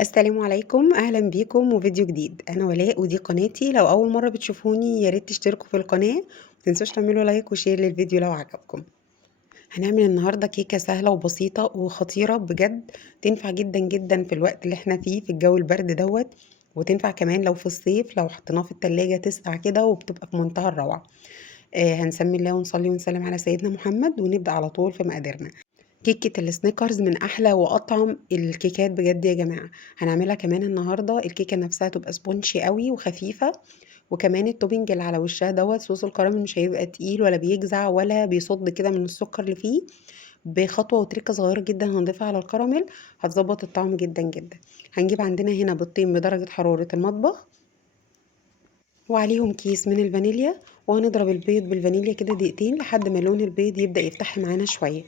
السلام عليكم، أهلًا بيكم وفيديو جديد. أنا ولاء ودي قناتي. لو أول مرة بتشوفوني يا ريت تشتركوا في القناة، ومتنسوش تعملوا لايك وشير للفيديو لو عجبكم. هنعمل النهارده كيكة سهلة وبسيطة وخطيرة بجد، تنفع جدًا جدًا في الوقت اللي إحنا فيه في الجو البرد دوّة، وتنفع كمان لو في الصيف لو حطيناها في التلاجة تسقع كده وبتبقى في منتهى الروعة. هنسمي الله ونصلي ونسلم على سيدنا محمد ونبدأ على طول في مقاديرنا. كيكة السنيكرز من أحلى وأطعم الكيكات بجد يا جماعة. هنعملها كمان النهاردة، الكيكة نفسها تبقى سبونشي قوي وخفيفة، وكمان التوبينج اللي على وشها دوت صوص الكراميل مش هيبقى تقيل ولا بيجزع ولا بيصد كده من السكر اللي فيه. بخطوة وتركة صغيرة جدا هنضيفها على الكراميل هتظبط الطعم جدا جدا. هنجيب عندنا هنا بيضتين بدرجة حرارة المطبخ، وعليهم كيس من الفانيليا، وهنضرب البيض بالفانيليا كده دقيقتين لحد ما لون البيض يبدأ يفتح معانا شوية.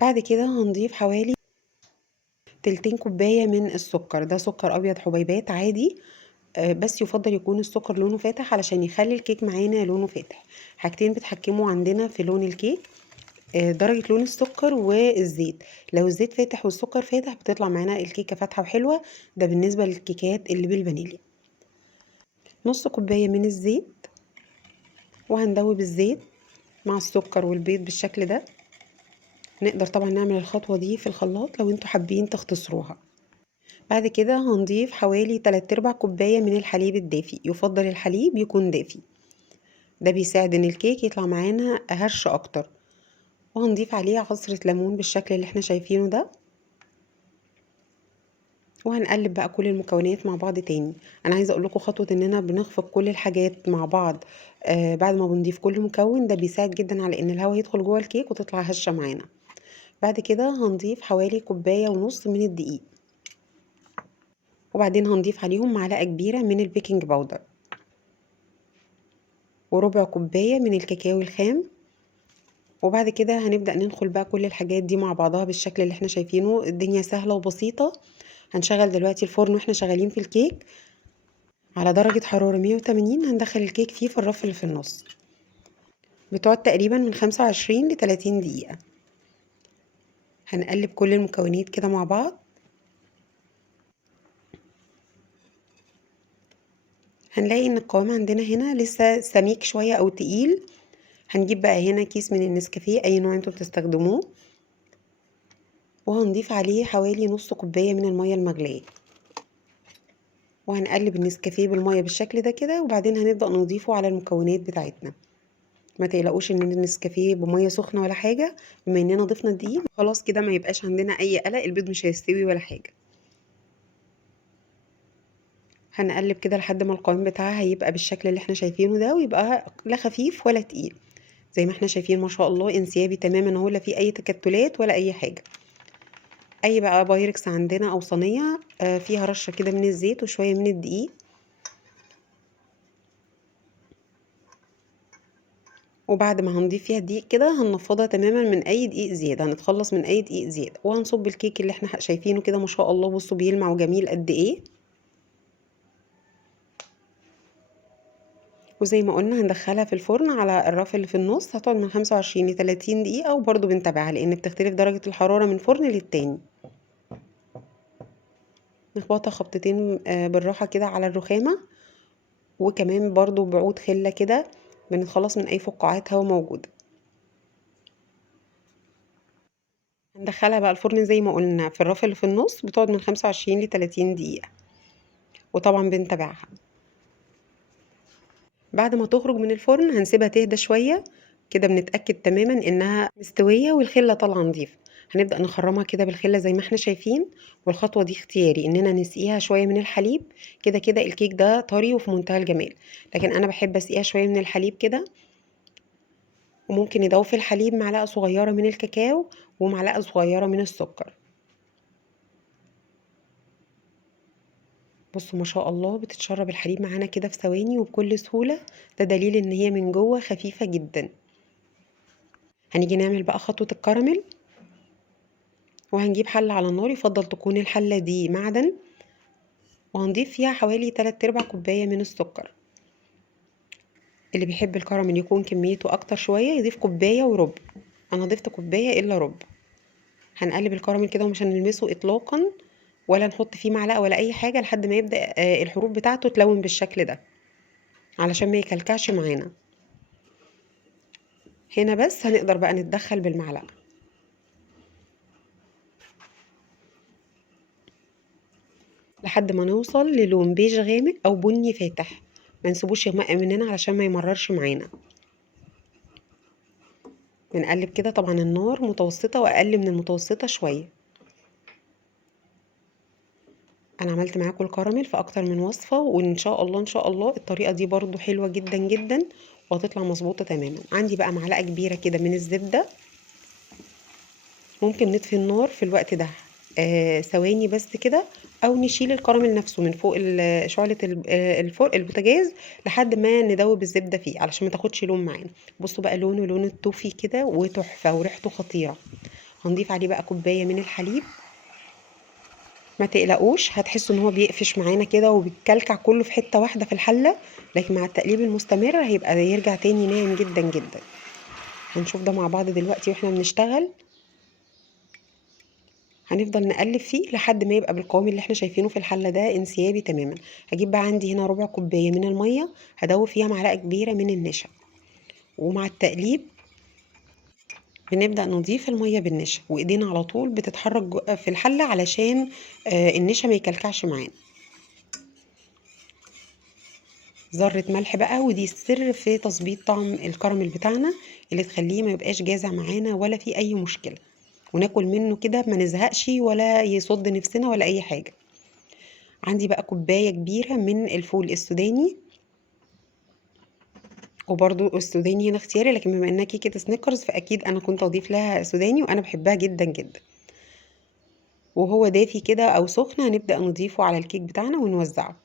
بعد كده هنضيف حوالي تلتين كوباية من السكر، ده سكر أبيض حبيبات عادي. بس يفضل يكون السكر لونه فاتح علشان يخلي الكيك معانا لونه فاتح. حاجتين بتحكموا عندنا في لون الكيك، درجة لون السكر والزيت. لو الزيت فاتح والسكر فاتح بتطلع معانا الكيكة فاتحة وحلوة. ده بالنسبة للكيكات اللي بالفانيليا. نص كوباية من الزيت، وهندوب الزيت مع السكر والبيض بالشكل ده. نقدر طبعا نعمل الخطوة دي في الخلاط لو انتوا حابين تختصروها. بعد كده هنضيف حوالي 3/4 كوباية من الحليب الدافي، يفضل الحليب يكون دافي، ده بيساعد ان الكيك يطلع معانا هش اكتر. وهنضيف عليه عصرة ليمون بالشكل اللي احنا شايفينه ده، وهنقلب بقى كل المكونات مع بعض تاني. انا عايزه اقول لكم خطوه اننا بنخفق كل الحاجات مع بعض بعد ما بنضيف كل مكون، ده بيساعد جدا على ان الهواء يدخل جوه الكيك وتطلع هشه معانا. بعد كده هنضيف حوالي كوبايه ونص من الدقيق، وبعدين هنضيف عليهم معلقه كبيره من البيكنج باودر، وربع كوباية من الكاكاو الخام. وبعد كده هنبدأ ننخل بقى كل الحاجات دي مع بعضها بالشكل اللي احنا شايفينه. الدنيا سهلة وبسيطة. هنشغل دلوقتي الفرن واحنا شغالين في الكيك على درجة حرارة 180. هندخل الكيك فيه في الرف اللي في النص، بتقعد تقريبا من 25 ل 30 دقيقة. هنقلب كل المكونات كده مع بعض. هنلاقي ان القوام عندنا هنا لسه سميك شوية او تقيل. هنجيب بقى هنا كيس من النسكافيه اي نوع انتوا بتستخدموه، وهنضيف عليه حوالي نص كوباية من المية المغلية، وهنقلب النسكافيه بالمية بالشكل ده كده. وبعدين هنبدأ نضيفه على المكونات بتاعتنا. ما تقلقوش ان النسكافيه بمية سخنة ولا حاجة، بما اننا ضفنا الدقيق خلاص كده ما يبقاش عندنا اي قلق، البيض مش هيستوي ولا حاجة. هنقلب كده لحد ما القوام بتاعها هيبقى بالشكل اللي احنا شايفينه ده، ويبقى لا خفيف ولا تقيل. زي ما احنا شايفين ما شاء الله انسيابي تماما اهو، لا فيه اي تكتلات ولا اي حاجة. اي بقى بايركس عندنا او صينية فيها رشة كده من الزيت وشوية من الدقيق، وبعد ما هنضيف فيها دقيق كده هننفضها تماما من اي دقيق زياده، هنتخلص من اي دقيق زياده. وهنصب الكيك اللي احنا شايفينه كده ما شاء الله، بصوا بيلمع وجميل قد ايه. وزي ما قلنا هندخلها في الفرن على الرف اللي في النص، هتقعد من 25 ل 30 دقيقه، وبرده بنتابعها لان بتختلف درجه الحراره من فرن للتاني. نخبطها خبطتين بالراحه كده على الرخامه، وكمان برضو بعود خله كده بنتخلص من اي فقاعات هواء موجوده. هندخلها بقى الفرن زي ما قلنا في الرف اللي في النص، بتقعد من 25 ل 30 دقيقه، وطبعا بنتابعها. بعد ما تخرج من الفرن هنسيبها تهدى شوية كده، بنتأكد تماما انها مستوية والخلة طالعة نضيفة. هنبدأ نخرمها كده بالخلة زي ما احنا شايفين. والخطوة دي اختياري اننا نسقيها شوية من الحليب. كده كده الكيك ده طري وفي منتهى الجمال، لكن انا بحب اسقيها شوية من الحليب كده. وممكن نضيف في الحليب معلقة صغيرة من الكاكاو ومعلقة صغيرة من السكر. بصوا ما شاء الله بتتشرب الحليب معانا كده في ثواني وبكل سهولة. ده دليل ان هي من جوه خفيفة جدا. هنيجي نعمل بقى خطوة الكراميل. وهنجيب حلة على النار، يفضل تكون الحلة دي معدن، وهنضيف فيها حوالي 3/4 كوباية من السكر. اللي بيحب الكراميل يكون كميته اكتر شوية يضيف كوباية وربع، انا ضفت كوباية الا ربع. هنقلب الكراميل كده ومش هنلمسه اطلاقا، ولا نحط فيه معلقه ولا اي حاجه لحد ما يبدا الحروف بتاعته تلون بالشكل ده، علشان ما يكلكعش معانا. هنا بس هنقدر بقى نتدخل بالمعلقه لحد ما نوصل للون بيج غامق او بني فاتح، ما نسيبوش يغمق مننا علشان ما يمررش معانا. بنقلب كده، طبعا النار متوسطه واقل من المتوسطه شويه. انا عملت معاكم الكراميل في اكتر من وصفه، وان شاء الله ان شاء الله الطريقه دي برضو حلوه جدا جدا وهتطلع مظبوطه تماما. عندي بقى معلقه كبيره كده من الزبده. ممكن نطفي النار في الوقت ده ثواني بس كده، او نشيل الكراميل نفسه من فوق شعلة الفرن البوتاجاز لحد ما ندوب الزبدة فيه علشان ما تاخدش لون معانا. بصوا بقى لونه لون التوفي كده وتحفة وريحته خطيرة. هنضيف عليه بقى كوباية من الحليب. ما تقلقوش، هتحسوا ان هو بيقفش معانا كده وبيتكلكع كله في حتة واحدة في الحلة، لكن مع التقليب المستمر هيبقى يرجع تاني ناعم جدا جدا. هنشوف ده مع بعض دلوقتي واحنا بنشتغل. هنفضل نقلب فيه لحد ما يبقى بالقوام اللي احنا شايفينه في الحله ده انسيابي تماما. هجيب بقى عندي هنا ربع كوبايه من الميه، هدوب فيها معلقه كبيره من النشا، ومع التقليب بنبدا نضيف الميه بالنشا، وايدينا على طول بتتحرك في الحله علشان النشا ما يكلكعش معانا. ذره ملح بقى، ودي السر في تظبيط طعم الكراميل بتاعنا اللي تخليه ما يبقاش جازع معانا ولا فيه اي مشكله، وناكل منه كده ما نزهقش ولا يصد نفسنا ولا اي حاجه. عندي بقى كوباية كبيرة من الفول السوداني، وبرضو السوداني هنا اختياري، لكن بما انها كيكة سنيكرز فاكيد انا كنت اضيف لها سوداني، وانا بحبها جدا جدا. وهو دافي كده او سخن هنبدأ نضيفه على الكيك بتاعنا ونوزعه.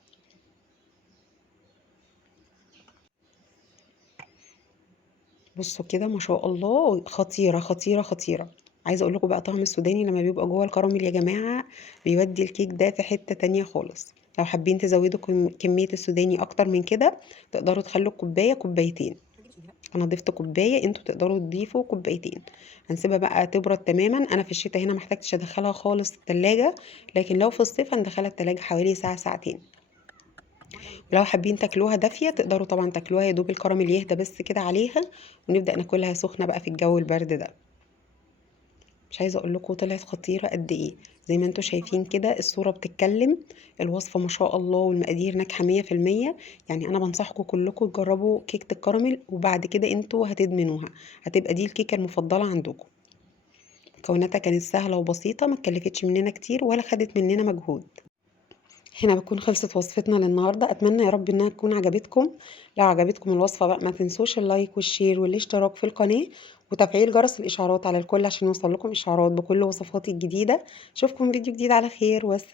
بصوا كده ما شاء الله، خطيرة خطيرة خطيرة. عايزة اقول لكم بقى طعم السوداني لما بيبقى جوه الكراميل يا جماعة بيودي الكيك ده في حتة تانية خالص. لو حابين تزودوا كمية السوداني اكتر من كده تقدروا تخلوا الكوباية كوبايتين. انا ضفت كوبايه، انتوا تقدروا تضيفوا كوبايتين. هنسيبها بقى تبرد تماما. انا في الشتاء هنا محتاجتش ادخلها خالص التلاجة، لكن لو في الصيف هندخلها التلاجة حوالي ساعه ساعتين. ولو حابين تاكلوها دافيه تقدروا طبعا تاكلوها يا دوب الكراميل يهدى بس كده عليها، ونبدا ناكلها سخنه بقى في الجو البرد ده. مش عايزه اقول لكم طلعت خطيره قد ايه. زي ما انتوا شايفين كده الصوره بتتكلم، الوصفه ما شاء الله والمقادير ناجحه 100%. يعني انا بنصحكم كلكم تجربوا كيكه الكراميل، وبعد كده انتوا هتدمنوها، هتبقى دي الكيكه المفضله عندكم. مكوناتها كانت سهله وبسيطه، ما اتكلفتش مننا كتير ولا خدت مننا مجهود. هنا بتكون خلصت وصفتنا للنهارده. اتمنى يا رب انها تكون عجبتكم. لو عجبتكم الوصفه بقى ما تنسوش اللايك والشير والاشتراك في القناه، وتفعيل جرس الاشعارات على الكل عشان يوصل لكم اشعارات بكل وصفاتي الجديده. اشوفكم فيديو جديد على خير، والسلام.